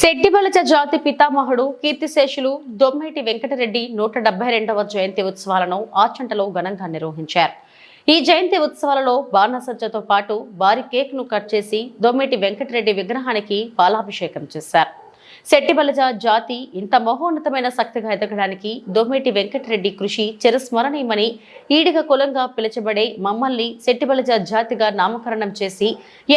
శెట్టిబలజ జాతి పితామహుడు కీర్తిశేషులు దొమ్మేటి వెంకటరెడ్డి నూట డెబ్బై రెండవ జయంతి ఉత్సవాలను ఆచంటలో ఘనంగా నిర్వహించారు. ఈ జయంతి ఉత్సవాలలో బాణసజ్జతో పాటు భారీ కేక్ను కట్ చేసి దొమ్మేటి వెంకటరెడ్డి విగ్రహానికి పాలాభిషేకం చేశారు. శెట్టిబలజ జాతి ఇంత మహోన్నతమైన శక్తిగా ఎదగడానికి దోమేటి వెంకటరెడ్డి కృషి చిరస్మరణీయమని ఈడిగ కులంగా పిలుచబడే మమ్మల్ని శెట్టిబలజ జాతిగా నామకరణం చేసి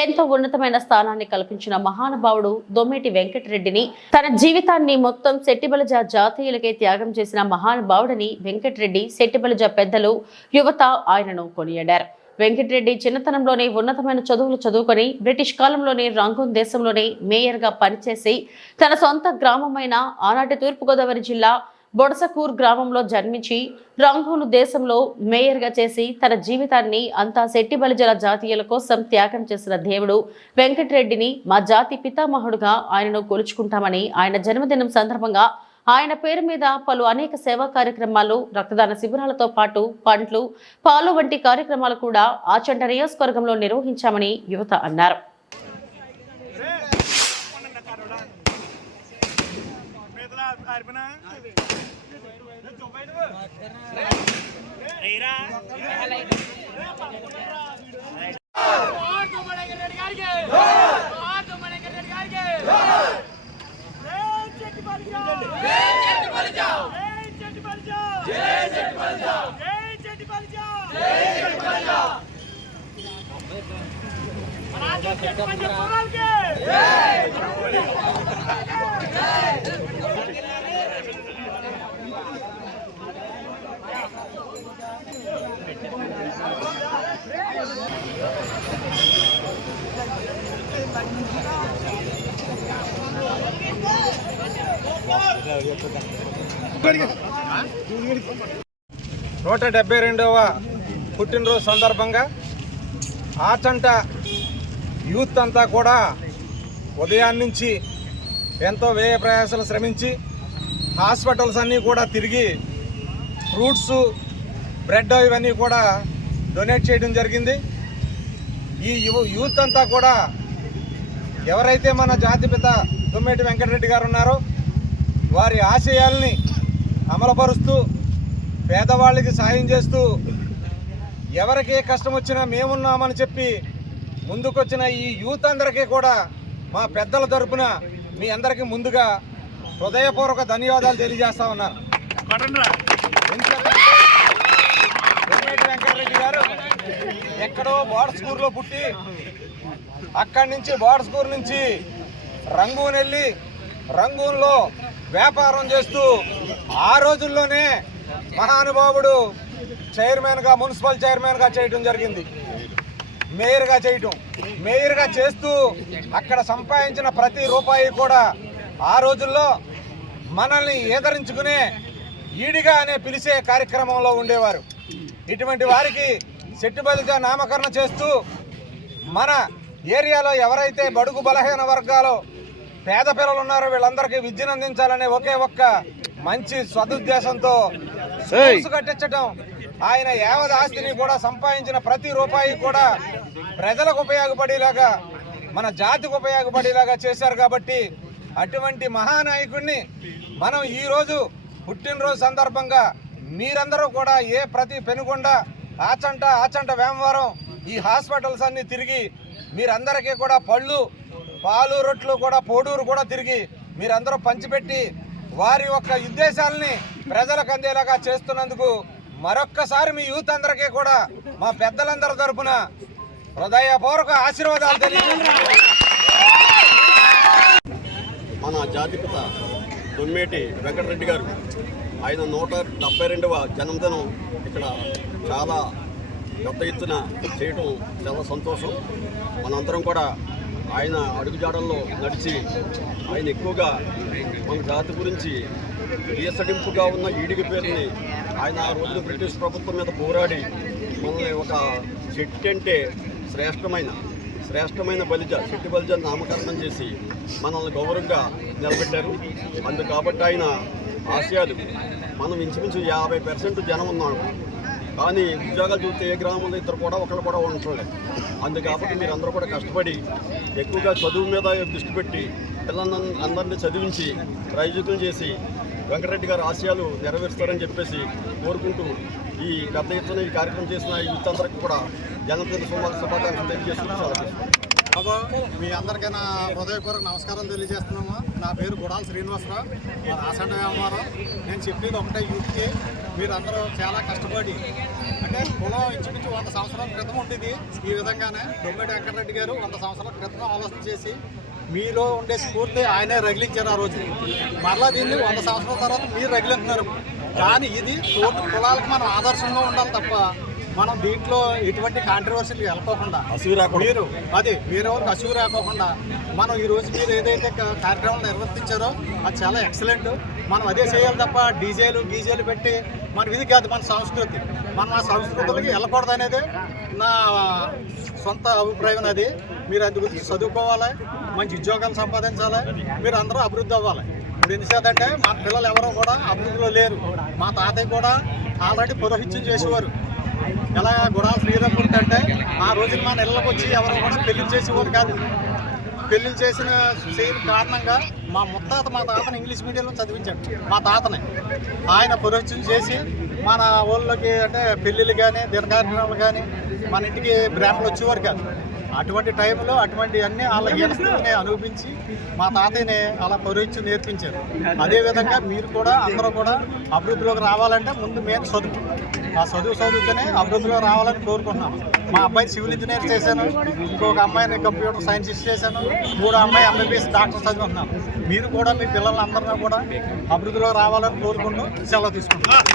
ఎంతో ఉన్నతమైన స్థానాన్ని కల్పించిన మహానుభావుడు దోమేటి వెంకటరెడ్డిని తన జీవితాన్ని మొత్తం శెట్టిబలజ జాతీయులకే త్యాగం చేసిన మహానుభావుడని వెంకటరెడ్డి శెట్టిబలజ పెద్దలు యువత ఆయనను కొనియాడారు. వెంకటరెడ్డి చిన్నతనంలోనే ఉన్నతమైన చదువులు చదువుకొని బ్రిటిష్ కాలంలోనే రంగూన్ దేశంలోనే మేయర్గా పనిచేసి తన సొంత గ్రామమైన ఆనాటి తూర్పుగోదావరి జిల్లా బొడసకూర్ గ్రామంలో జన్మించి రంగూను దేశంలో మేయర్గా చేసి తన జీవితాన్ని అంతా శెట్టి బలిజల జాతీయుల కోసం త్యాగం చేసిన దేవుడు వెంకటరెడ్డిని మా జాతి పితామహుడుగా ఆయనను కొలుచుకుంటామని ఆయన జన్మదినం సందర్భంగా ఆయన పేరు మీద పలు అనేక సేవా కార్యక్రమాలు రక్తదాన శిబిరాలతో పాటు పండ్లు పాలు వంటి కార్యక్రమాలు కూడా ఆచంట నియోజకవర్గంలో నిర్వహించామని యువత అన్నారు. నూట డెబ్బై రెండవ పుట్టినరోజు సందర్భంగా ఆచంట యూత్ అంతా కూడా ఉదయాన్నుంచి ఎంతో వ్యయ ప్రయాసాలు శ్రమించి హాస్పిటల్స్ అన్నీ కూడా తిరిగి ఫ్రూట్స్ బ్రెడ్ ఇవన్నీ కూడా డొనేట్ చేయడం జరిగింది. ఈ యూత్ అంతా కూడా ఎవరైతే మన జాతిపిత దుమ్మేటి వెంకటరెడ్డి గారు ఉన్నారో వారి ఆశయాల్ని అమలుపరుస్తూ పేదవాళ్ళకి సాయం చేస్తూ ఎవరికి ఏ కష్టం వచ్చినా మేమున్నామని చెప్పి ముందుకొచ్చిన ఈ యూత్ అందరికీ కూడా మా పెద్దల తరపున మీ అందరికీ ముందుగా హృదయపూర్వక ధన్యవాదాలు తెలియజేస్తా ఉన్నాను వెంకట వెంకటరెడ్డి గారు ఎక్కడో బోర్డ్ స్కూల్లో పుట్టి అక్కడి నుంచి బోర్డ్ స్కూల్ నుంచి రంగూన్ వెళ్ళి రంగూన్లో వ్యాపారం చేస్తూ ఆ రోజుల్లోనే మహానుభావుడు చైర్మన్గా మున్సిపల్ చైర్మన్గా చేయడం జరిగింది. మేయర్గా చేయటం. మేయర్గా చేస్తూ అక్కడ సంపాదించిన ప్రతి రూపాయి కూడా ఆ రోజుల్లో మనల్ని ఏదరించుకునే ఈడిగా అనే పిలిచే కార్యక్రమంలో ఉండేవారు. ఇటువంటి వారికి సెట్టుబలిగా నామకరణ చేస్తూ మన ఏరియాలో ఎవరైతే బడుగు బలహీన వర్గాలు పేద పిల్లలు ఉన్నారో వీళ్ళందరికీ విద్యను అందించాలనే ఒకే ఒక్క మంచి సదుద్దేశంతో కట్టించడం ఆయన యావద ఆస్తిని కూడా సంపాదించిన ప్రతి రూపాయి కూడా ప్రజలకు ఉపయోగపడేలాగా మన జాతికి ఉపయోగపడేలాగా చేశారు కాబట్టి అటువంటి మహానాయకుడిని మనం ఈరోజు పుట్టినరోజు సందర్భంగా మీరందరూ కూడా ఏ ప్రతి పెనుగొండ ఆచంట ఆచంట వేమవరం ఈ హాస్పిటల్స్ అన్ని తిరిగి మీరందరికీ కూడా పళ్ళు పాలు రొట్లు కూడా పోడూరు కూడా తిరిగి మీరందరూ పంచిపెట్టి వారి యొక్క ఉద్దేశాలని ప్రజలకు అందేలాగా చేస్తున్నందుకు మరొక్కసారి మీ యూత్ అందరికీ కూడా మా పెద్దలందరి తరపున హృదయపూర్వక ఆశీర్వాదాలు మన జాతిపిత తొమ్మేటి వెంకటరెడ్డి గారు ఆయన నూట డెబ్బై రెండవ జన్మదినం ఇక్కడ చాలా పెద్ద ఎత్తున చేయటం చాలా సంతోషం. మనందరం కూడా ఆయన అడుగుజాడల్లో నడిచి ఆయన ఎక్కువగా మన జాతి గురించి రీసడింపుగా ఉన్న ఈడిగ పేరుని ఆయన ఆ రోజున బ్రిటిష్ ప్రభుత్వం మీద పోరాడి మనల్ని ఒక చెట్టు అంటే శ్రేష్టమైన శ్రేష్టమైన బలిజ శెట్టి బలిజ నామకరణం చేసి మనల్ని గౌరవంగా నిలబెట్టారు. అందు కాబట్టి ఆయన ఆశయాలు మనం ఇంచుమించు యాభై పర్సెంట్ జనం ఉన్నాం. కానీ ఉద్యోగాలు చూస్తే ఏ గ్రామంలో ఇద్దరు కూడా ఒకళ్ళు కూడా ఉండట్లేదు అందు కాబట్టి మీరు అందరూ కూడా కష్టపడి ఎక్కువగా చదువు మీద దృష్టి పెట్టి పిల్లలందరినీ చదివించి ప్రయోజకులు చేసి వెంకటరెడ్డి గారు ఆశయాలు నెరవేరుస్తారని చెప్పేసి కోరుకుంటూ ఈ పెద్ద ఎత్తున ఈ కార్యక్రమం చేసిన ఈ అందరికీ కూడా జన్మదిన శుభా శుభాకాంక్షలు తెలియజేస్తూ బాబా మీ అందరికైనా హృదయపూర్వక నమస్కారం తెలియజేస్తున్నాము. నా పేరు గుడాల శ్రీనివాసరావు మా రాసండ వ్యాపారం. నేను చెప్పేది ఒకటే యూత్కి మీరందరూ చాలా కష్టపడి అంటే కులం ఇంచుమించు వంద సంవత్సరాల క్రితం ఉండేది ఈ విధంగానే. దొమ్మిడి వెంకటరెడ్డి గారు వంద సంవత్సరాల క్రితం ఆలోచన చేసి మీలో ఉండే స్ఫూర్తి ఆయనే రగిలించారు ఆ రోజు. మరలా దీన్ని వంద సంవత్సరాల తర్వాత మీరు రగిలిస్తున్నారు కానీ ఇది తోటి కులాలకు మనం ఆదర్శంగా ఉండాలి తప్ప మనం దీంట్లో ఎటువంటి కాంట్రవర్సీలు వెళ్ళకోకుండా. మీరు అది వేరే వాళ్ళకి అసూరు రాకోకుండా మనం ఈ రోజు మీరు ఏదైతే కార్యక్రమాలు నిర్వర్తించారో అది చాలా ఎక్సలెంట్ మనం అదే చేయాలి తప్ప డీజేలు గీజేలు పెట్టి మన ఇది కాదు మన సంస్కృతి. మనం ఆ సంస్కృతులకి వెళ్ళకూడదు అనేది నా సొంత అభిప్రాయం అది. మీరు అది గురించి చదువుకోవాలి? మంచి ఉద్యోగాలు సంపాదించాలి. మీరు అందరూ అభివృద్ధి అవ్వాలి. ఇప్పుడు ఎందుచేతంటే మా పిల్లలు ఎవరో కూడా అభివృద్ధిలో లేరు. మా తాతయ్య కూడా ఆల్రెడీ పురోహిత్యం చేసేవారు. ఎలా గుడాల శ్రీరామూర్తి అంటే ఆ రోజున మన ఇళ్ళకి వచ్చి ఎవరు కూడా పెళ్ళి చేసేవారు కాదు. పెళ్ళి చేసిన చేయని కారణంగా మా ముత్తాత మా తాతను ఇంగ్లీష్ మీడియంలో చదివించాడు. మా తాతని. ఆయన పురోహిత్యం చేసి మన ఊళ్ళోకి అంటే పెళ్ళిళ్ళు కానీ దీర్ఘకార్యక్రమాలు కానీ మన ఇంటికి బ్రాహ్మణులు వచ్చేవారు కాదు. అటువంటి టైంలో అటువంటి అన్ని వాళ్ళ హీనస్థితిని అనుభవించి మా తాతయ్యని అలా పౌరోహిత్యం నేర్పించారు. అదేవిధంగా మీరు కూడా అందరూ కూడా అభివృద్ధిలోకి రావాలంటే ముందు మెయిన్ చదువు. ఆ చదువు చదువుతూనే అభివృద్ధిలో రావాలని కోరుకుంటున్నాను. మా అబ్బాయి సివిల్ ఇంజనీర్ చేశాను ఇంకొక అమ్మాయిని కంప్యూటర్ సైన్సిస్ట్ చేశాను మూడో అమ్మాయి ఎంబీబీఎస్ డాక్టర్ చదువుకుంటున్నాను. మీరు కూడా మీ పిల్లలందరినీ కూడా అభివృద్ధిలో రావాలని కోరుకుంటూ సెలవు తీసుకుంటున్నాను.